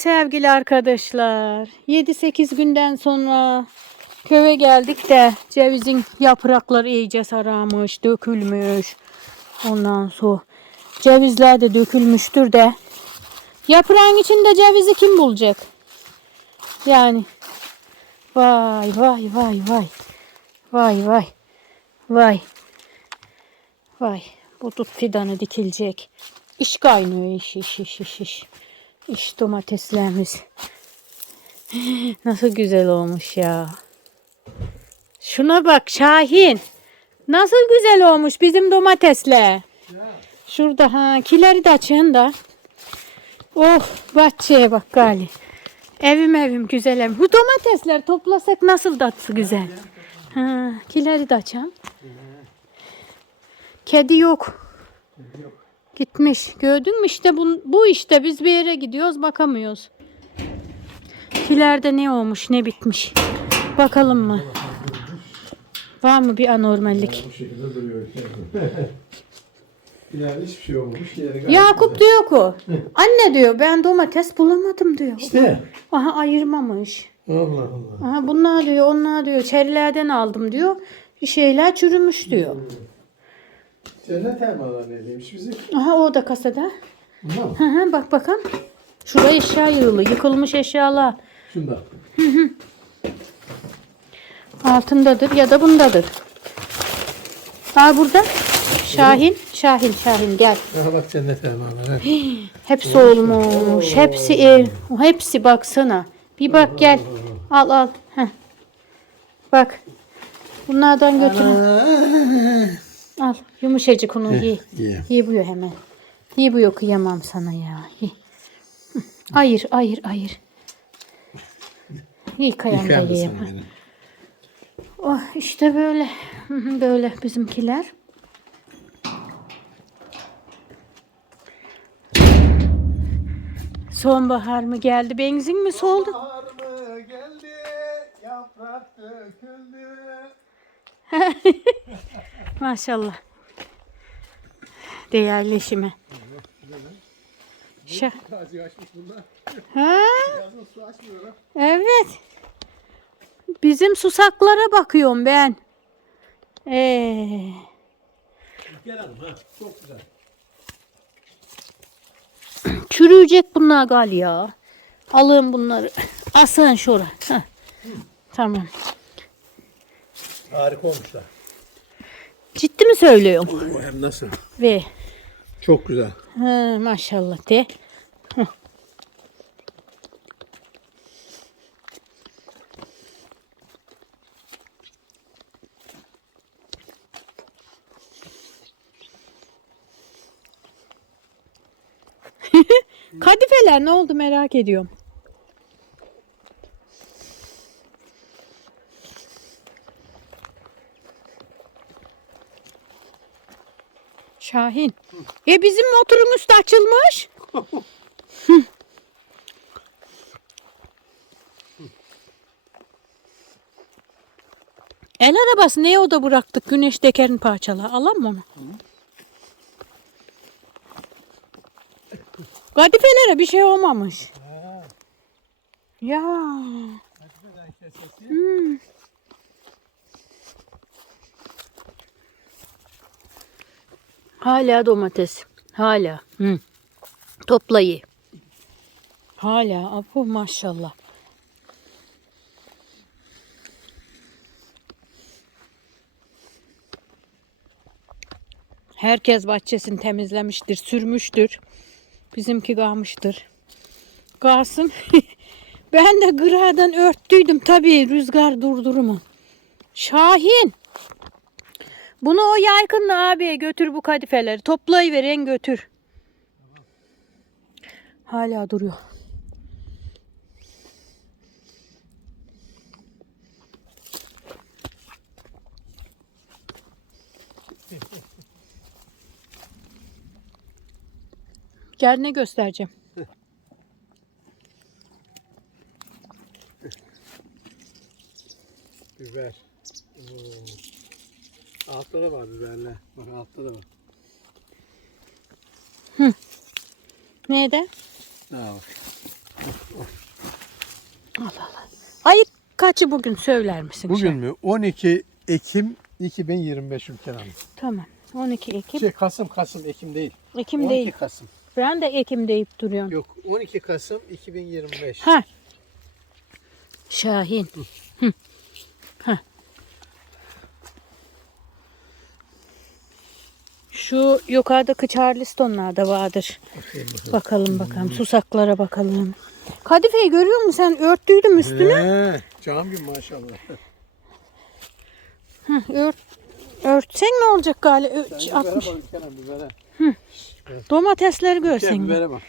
sevgili arkadaşlar. 7-8 günden sonra köye geldik de cevizin yaprakları iyice sararmış, dökülmüş. Ondan sonra cevizler de dökülmüştür de. Yaprağın içinde cevizi kim bulacak? Yani vay vay vay vay. Vay vay. Vay. Vay. Bu tut fidanı dikilecek. İş kaynıyor iş iş iş iş iş. İş domateslerimiz. Nasıl güzel olmuş ya. Şuna bak Şahin. Nasıl güzel olmuş bizim domatesler. Şurada ha kileri de açın da. Oh bahçeye bak gali. Evim evim güzel evim. Bu domatesler toplasak nasıl tatlı güzel. Ha, kileri de açın. Kedi yok. Gitmiş. Gördün mü işte bu, bu işte biz bir yere gidiyoruz bakamıyoruz. Kilerde ne olmuş ne bitmiş. Bakalım mı? Var mı bir anormallik? Bu şekilde duruyor. yani hiçbir şey olmamış. Yeri Yakup diyor ki anne diyor ben domates bulamadım diyor. İşte. Aha ayırmamış. Allah Allah. Aha bunlar diyor onlar diyor çerilerden aldım diyor. Bir şeyler çürümüş diyor. Cennet elmalar neredeymiş bizim? Aha o da kasada. Bunlar mı? Hı hı bak bakalım. Şurada eşya yığılı. Yıkılmış eşyalar. Şunda. Altındadır ya da bundadır. Aa burada. Şahin. Şahin Şahin gel. Aha bak cennet elmalar. ha. Hepsi olmuş. Hepsi ev. Hepsi baksana. Bir bak gel. Al al. Heh. Bak. Bunlardan götürün. Al. Yumuşacık onu ye. Ye. Ye bu hemen. Ye bu kıyamam sana ya. Ye. Hı. Ayır ayır ayır. Yıkayan da Yıkayam da ye. sana beni. Oh işte böyle. Böyle bizimkiler. Sonbahar mı geldi? Benzin mi soldu? Bahar mı geldi? Yaprak döküldü. Maşallah. Değerleşime. Şa Taze açmış bunlar. ha? Yazın su açmıyor ha. Evet. Bizim susaklara bakıyorum ben. Ee, Gel hanım ha. Çok güzel. çürüyecek bunlar gal ya. Alın bunları. Asın şura. Heh. Tamam. Harika olmuşlar. Mi söylüyorum? O hem nasıl? Ve Çok güzel. ha, maşallah de. Kadifeler ne oldu merak ediyorum. Şahin. E bizim motorun üstü açılmış. Hı. El arabası neye oda bıraktık? Güneş tekerin parçala. Alalım mı onu? Kadifelere bir şey olmamış. Ya. Hmm. Hala domates. Hala. Hı. Toplayı. Hala. Apo maşallah. Herkes bahçesini temizlemiştir, sürmüştür. Bizimki kalmıştır. Kasım. ben de gıradan örttüydüm tabii rüzgar durdurumu. Şahin. Bunu o yaykınla abiye götür bu kadifeleri. Toplayıveren götür. Hala duruyor. Gel ne göstereceğim. Biber. Altta da var biberler. Bak altta da var. Neydi? Ha bak. Allah Allah. Ayı kaçı bugün söyler misin? Bugün mü? 12 Ekim 2025 Ülker Hanım. Tamam. 12 Ekim. Şey Kasım Kasım Ekim değil. Ekim 12 değil. Kasım. Ben de Ekim deyip duruyorum. Yok 12 Kasım 2025. Ha. Şahin. Hı. Ha. Şu yukarıdaki Charleston'lar da vardır. Bakalım. Bakalım bakalım. Susaklara bakalım. Kadifeyi görüyor musun sen? Örttüydüm üstüne. He, cam gibi maşallah. Hı, ört, örtsen ne olacak gali? Ö- Sen bibere 60. bak Hanım bibere. Domatesleri görsen. bibere bak.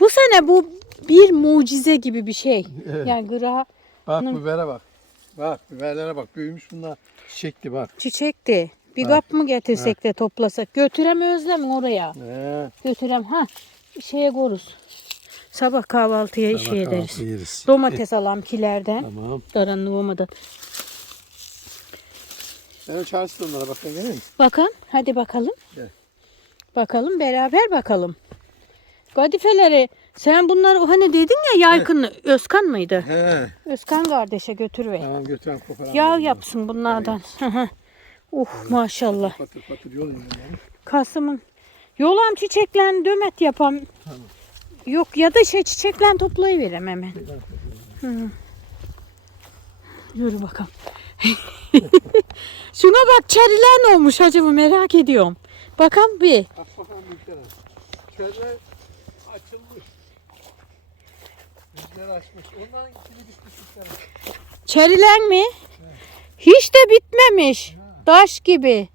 Bu sene bu bir mucize gibi bir şey. Evet. Yani gıra Bak bibere bak. Bak biberlere bak. Büyümüş bunlar. Çiçekli bak. çiçekti. Bir Ha. kap mı getirsek de toplasak? Götürem özlem oraya. He. Götürem ha şeye koruz. Sabah kahvaltıya Sabah şey ederiz. kahvaltı yeriz. Domates alam kilerden. Tamam. Karanlık olmadan. Ben o Charleston'lara bakın gelin. Bakalım. Hadi bakalım. Gel. Bakalım beraber bakalım. Kadifeleri sen bunları hani dedin ya yaykın Özkan mıydı? He. Özkan kardeşe götür ve. Tamam götüren koparan. Yağ yapsın bunlardan. Uh maşallah. Patır patır yol. Kasım'ın yolam çiçeklen dömet yapam. Tamam. Yok ya da şey çiçeklen toplayıverem hemen. Hı. Yürü bakalım. Şuna bak çeriler ne olmuş acaba merak ediyorum. Bakalım bir. Bak bakalım Ülker Hanım. Çözler açılmış. Rüzgar açmış. Ondan ikili düşmüş Ülker Hanım. Çerilen mi? Hiç de bitmemiş. Taş gibi.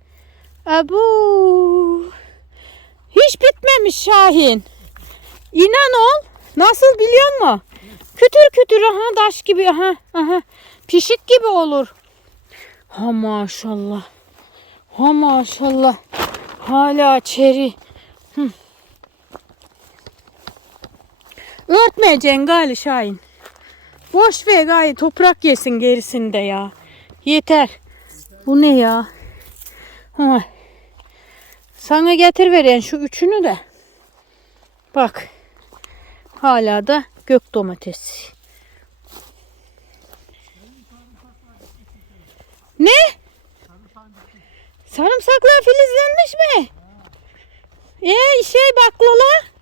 Abu. Hiç bitmemiş Şahin. İnan ol. Nasıl biliyor musun? Kütür kütür aha taş gibi aha aha. Pişik gibi olur. Ha maşallah. Ha maşallah. Hala çeri. Hı. Örtmeyeceksin gali Şahin. Boş ver gayet toprak yesin gerisinde ya. Yeter. Bu ne ya? Ay. Sana getir veren şu üçünü de. Bak. Hala da gök domatesi. Ne? Sarımsaklar filizlenmiş mi? Ee şey baklala.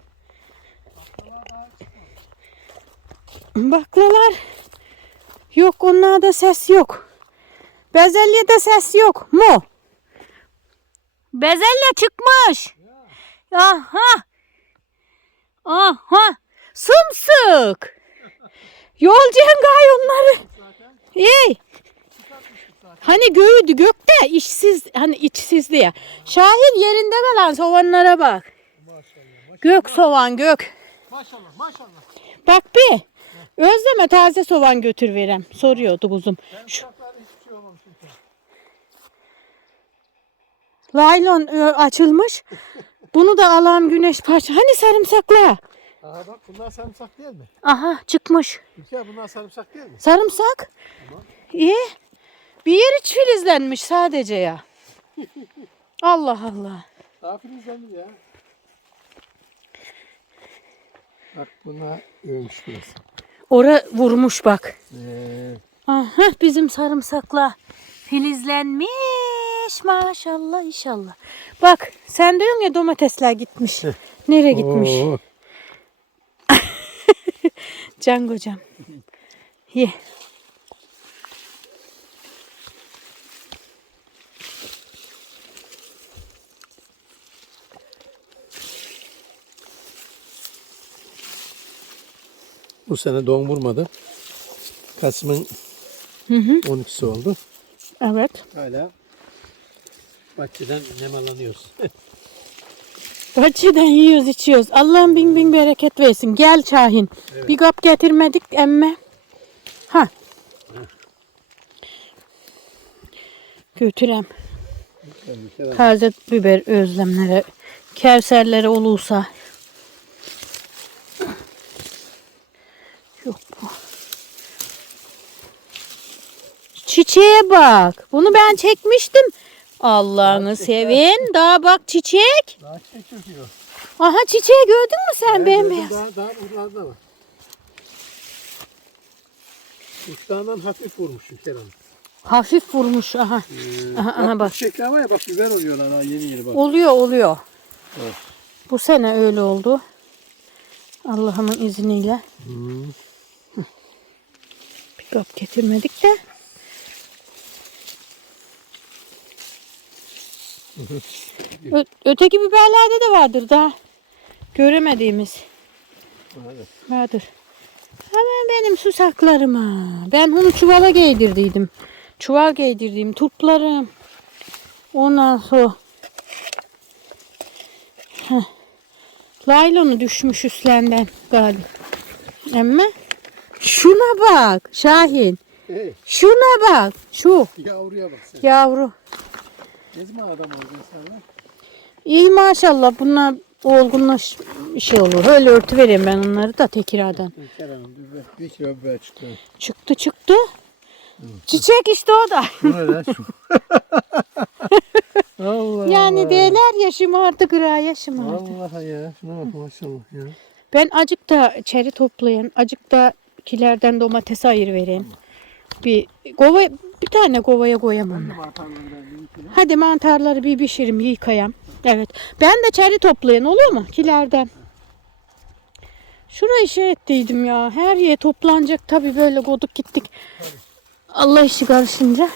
Baklalar yok onlarda ses yok. Bezelyede ses yok mu? Bezelye çıkmış. Aha. Aha. Sımsık. Yolcuyan gay onları. Ey. Hani göğüdü gökte işsiz hani içsizdi ya. Şahin yerinde kalan soğanlara bak. Gök soğan gök. Maşallah maşallah. Bak bir. Özleme taze soğan götür verem. Soruyordu kuzum. Şu şey laylon e, açılmış. Bunu da alam güneş parça. Hani sarımsakla? Aha bak bunlar sarımsak değil mi? Aha çıkmış. Ülker bunlar sarımsak değil mi? Sarımsak. İyi. Bir yer hiç filizlenmiş sadece ya. Allah Allah. Daha filizlenir ya. Bak bunlar ölmüş biraz. Ora vurmuş bak. Ee, Aha bizim sarımsakla filizlenmiş maşallah inşallah. Bak sen diyorsun ya domatesler gitmiş. Nereye gitmiş? Can kocam. Ye. Bu sene don vurmadı. Kasım'ın Hı hı. 12'si oldu. Evet. Hala bahçeden nemalanıyoruz. Bahçeden yiyoruz içiyoruz. Allah'ım bin bin bereket versin. Gel Şahin. Bir kap getirmedik emme. Ha. Götürem. Taze biber özlemlere, kevserlere olursa. Yok bu. Çiçeğe bak. Bunu ben çekmiştim. Allah'ını sevin. Daha bak çiçek. Daha çiçek çöküyor. Aha çiçeği gördün mü sen Ben bembeyaz? Daha, daha buralarda var. Uçlarından hafif vurmuş Kerem. Hafif vurmuş aha. Ee, Aha, aha, bak. Çiçekler var ya bak biber oluyorlar ha yeni yeni bak. Oluyor oluyor. Evet. Bu sene öyle oldu. Allah'ımın izniyle. Hmm. Pikap getirmedik de. Ö- öteki biberlerde de vardır daha. Göremediğimiz Evet. vardır. Hemen benim susaklarıma. Ben onu çuvala giydirdiydim. Çuval giydirdiğim turplarım. Ondan sonra Heh. Laylonu düşmüş üstlerinden galiba. Ama şuna bak Şahin. Hey, Şuna bak. Şu yavruya bak sen. yavru. Zaman adam oldun sen lan? İyi maşallah bunlar olgunlaş şey olur. Öyle örtü vereyim ben onları da tekiradan. Bir kilo biber çıktı. Çıktı çıktı. Çiçek işte o da. Allah Yani Allah. değerler yaşım artık gıra yaşım artık. Vallahi ya. Şuna bak maşallah ya. Ben acık da çeri toplayan, acık da kilerden domates ayır vereyim. Bir kova, bir tane kovaya bir kilo. Hadi mantarları bir pişirim, yıkayam. Evet. Ben de çeri toplayan olur mu? Kilerden. Şurayı şey ettiydim ya. Her yer toplanacak tabii böyle koduk gittik. Allah işi karışınca.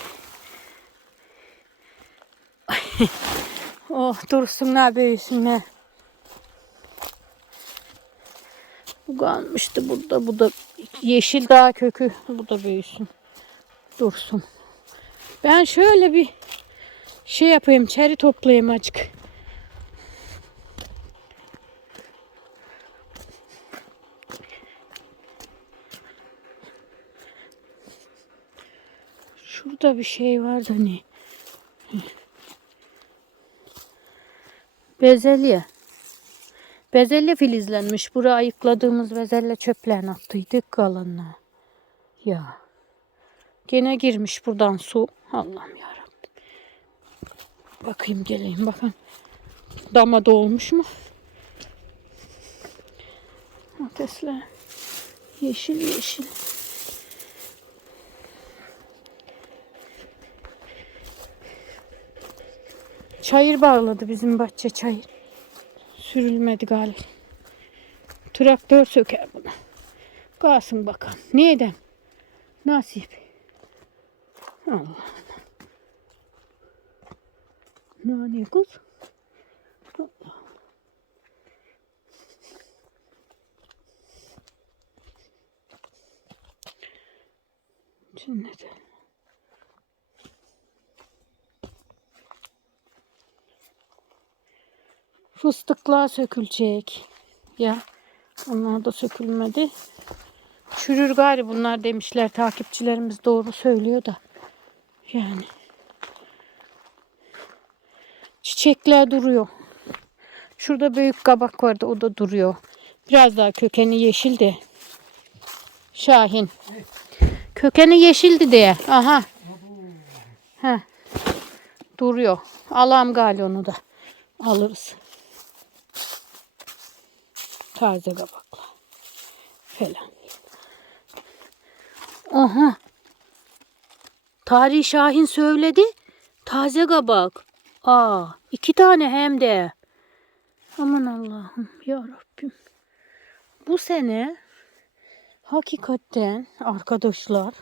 oh dursunlar büyüsünler. Bu kalmıştı burada. Bu da yeşil dağ kökü. Bu da büyüsün. Dursun. Ben şöyle bir şey yapayım. Çeri toplayayım açık. Şurada bir şey vardı hani. Bezelye. Bezelye filizlenmiş. Buraya ayıkladığımız bezelye çöplerini attıydık kalanına. Ya. Gene girmiş buradan su. Allah'ım yarabbim. Bakayım geleyim bakın. Dama dolmuş mu? Ateşler. Yeşil yeşil. Çayır bağladı bizim bahçe çayır. Sürülmedi galiba. Traktör söker bunu. Kalsın bakalım. Neden? Nasip. Allah. Nane kız. Allah. Cennet. Fıstıklar sökülecek. Ya onlar da sökülmedi. Çürür gari bunlar demişler. Takipçilerimiz doğru söylüyor da. Yani. Çiçekler duruyor. Şurada büyük kabak vardı. O da duruyor. Biraz daha kökeni yeşildi. Şahin. Kökeni yeşildi diye. Aha. Heh. Duruyor. Alam gali onu da. Alırız. Taze kabakla. Falan. Aha. Tarih Şahin söyledi. Taze kabak. Aa, iki tane hem de. Aman Allah'ım ya Rabbim. Bu sene hakikaten arkadaşlar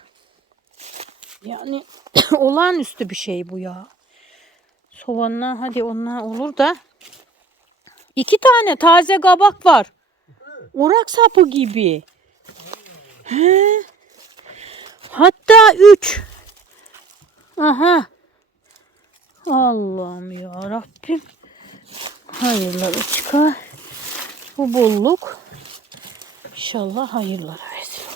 yani olağanüstü bir şey bu ya. Soğanlar hadi onlar olur da iki tane taze kabak var. Orak sapı gibi. He. Hatta üç. Aha. Allah'ım ya Rabbim. Hayırları çıkar. Bu bolluk inşallah hayırlara vesile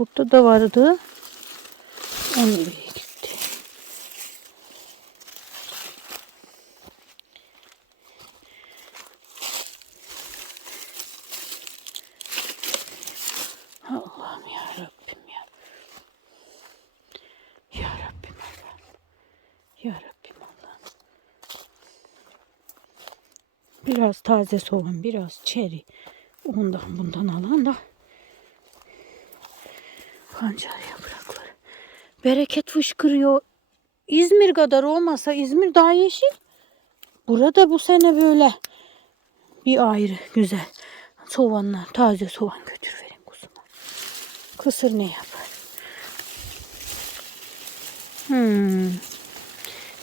burada da vardı. Onu gitti. Allah'ım ya Rabbim ya. Ya Rabbim Allah'ım. Ya Rabbim Allah'ım. Biraz taze soğan, biraz çeri. Ondan bundan alan da pancar yaprakları. Bereket fışkırıyor. İzmir kadar olmasa İzmir daha yeşil. Burada bu sene böyle bir ayrı güzel. Soğanlar, taze soğan götür verin kuzuma. Kısır ne yapar? Hmm.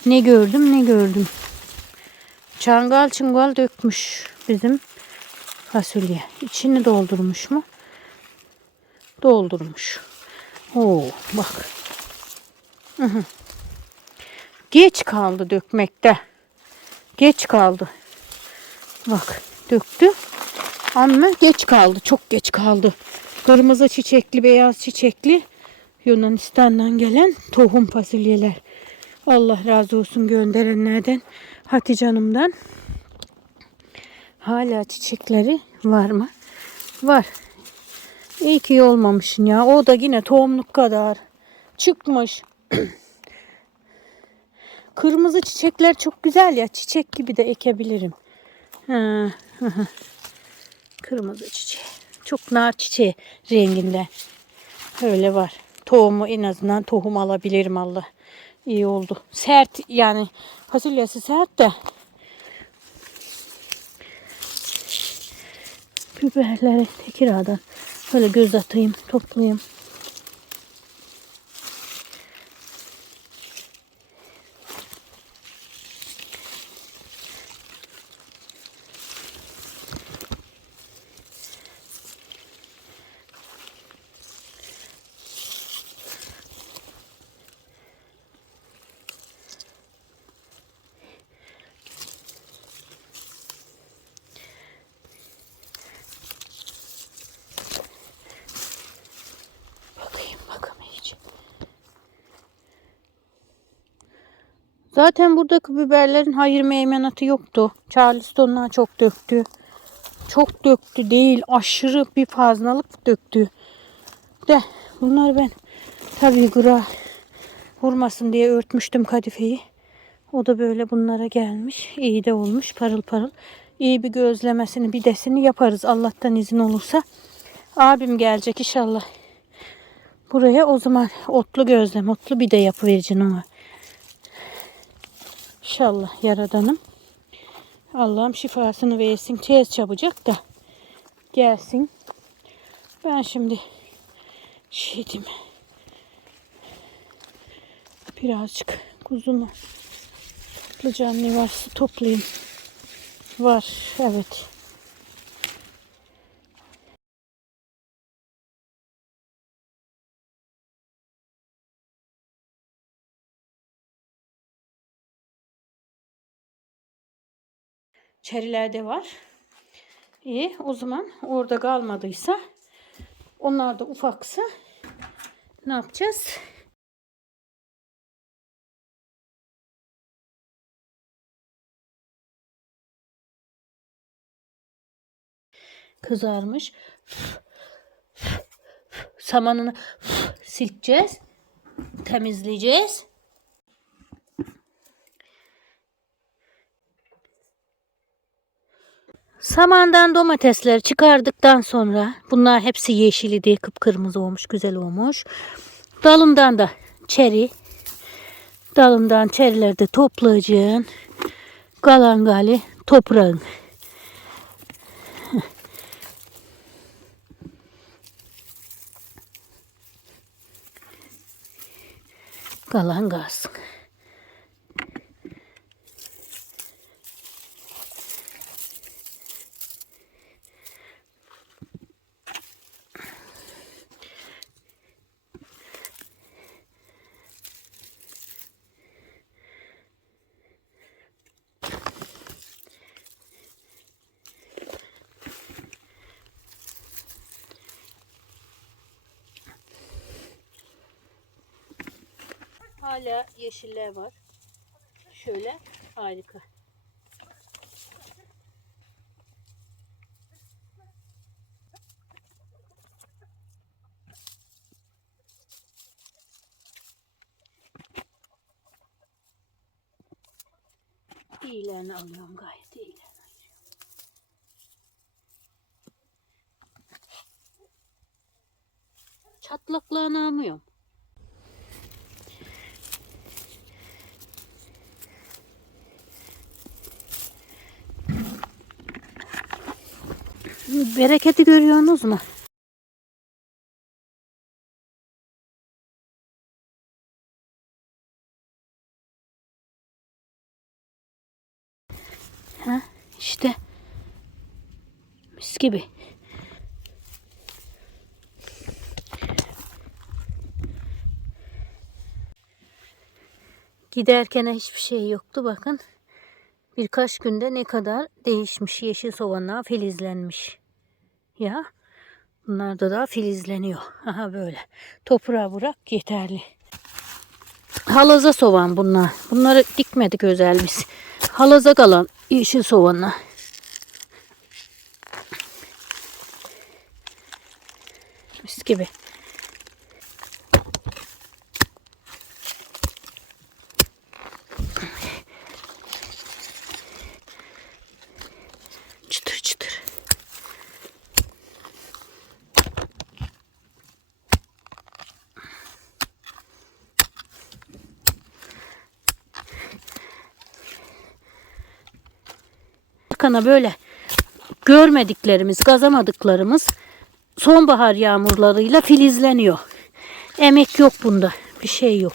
Ne gördüm ne gördüm. Çangal çıngal dökmüş bizim fasulye. İçini doldurmuş mu? Doldurmuş. Oo bak. Hı hı. Geç kaldı dökmekte. Geç kaldı. Bak döktü. Ama geç kaldı. Çok geç kaldı. Kırmızı çiçekli, beyaz çiçekli Yunanistan'dan gelen tohum fasulyeler. Allah razı olsun gönderenlerden. Hatice Hanım'dan. Hala çiçekleri var mı? Var. İyi ki olmamışsın ya. O da yine tohumluk kadar çıkmış. Kırmızı çiçekler çok güzel ya. Çiçek gibi de ekebilirim. Kırmızı çiçeği. Çok nar çiçeği renginde. Öyle var. Tohumu en azından tohum alabilirim Allah. İyi oldu. Sert yani fasulyesi sert de. Biberleri tekiradan böyle göz atayım, toplayayım. Buradaki biberlerin hayır meymenatı yoktu. Charleston'lar çok döktü. Çok döktü değil. Aşırı bir fazlalık döktü. De bunlar ben tabii gıra vurmasın diye örtmüştüm kadifeyi. O da böyle bunlara gelmiş. İyi de olmuş parıl parıl. İyi bir gözlemesini bir desini yaparız Allah'tan izin olursa. Abim gelecek inşallah. Buraya o zaman otlu gözlem, otlu bir de yapıvereceğim ona. İnşallah yaradanım. Allah'ım şifasını versin. Tez çabucak da gelsin. Ben şimdi şeydim. Birazcık kuzumu toplayacağım ne varsa toplayayım. Var evet. Çerilerde var. İyi o zaman orada kalmadıysa onlar da ufaksa ne yapacağız? Kızarmış. Samanını sileceğiz. Temizleyeceğiz. Samandan domatesleri çıkardıktan sonra bunlar hepsi yeşili diye kıpkırmızı olmuş, güzel olmuş. Dalından da çeri, dalından çerileri de toplayacaksın. Kalan gali toprağın. Kalsın. Hala yeşiller var. Şöyle harika. İyilerini alıyorum gayet. Bereketi görüyorsunuz mu? Ha, işte. Mis gibi. Giderken hiçbir şey yoktu bakın. Birkaç günde ne kadar değişmiş yeşil soğanlar filizlenmiş. Ya bunlar da daha filizleniyor. Aha böyle. Toprağa bırak yeterli. Halaza soğan bunlar. Bunları dikmedik özel biz. Halaza kalan yeşil soğanlar. Mis gibi. Kana böyle görmediklerimiz, gazamadıklarımız sonbahar yağmurlarıyla filizleniyor. Emek yok bunda. Bir şey yok.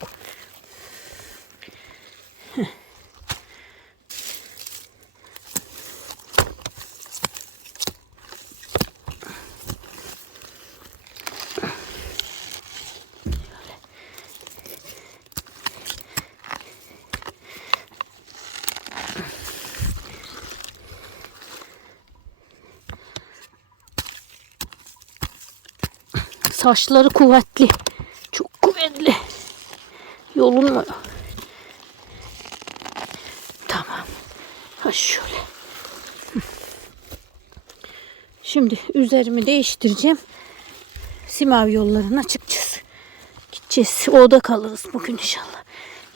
Saçları kuvvetli. Çok kuvvetli. Yolunmuyor. Tamam. Ha şöyle. Şimdi üzerimi değiştireceğim. Simav yollarına çıkacağız. Gideceğiz. Orada kalırız bugün inşallah.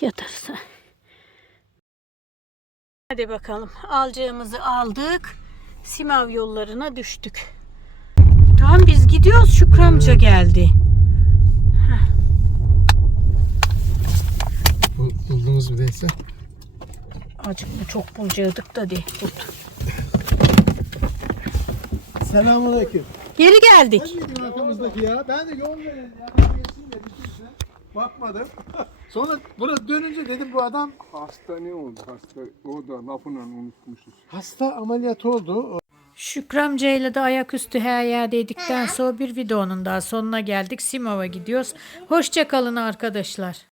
Yatarız. ha. Hadi bakalım. Alacağımızı aldık. Simav yollarına düştük. Tamam biz gidiyoruz. Şükrü amca geldi. Bul- Buldunuz mu değilse? Acık mı çok bulacaktık da değil. Bulduk. Selamünaleyküm. Geri geldik. Hangi arkamızdaki ya? Ben de yol verin ya. Ben geçeyim dedim kimse. Bakmadım. Sonra buraya dönünce dedim bu adam Hasta ne oldu? Hasta o da lafını unutmuşuz. hasta ameliyat oldu. Şükrü amcayla da ayaküstü her yerdedikten sonra bir videonun daha sonuna geldik. Simov'a gidiyoruz. Hoşça kalın arkadaşlar.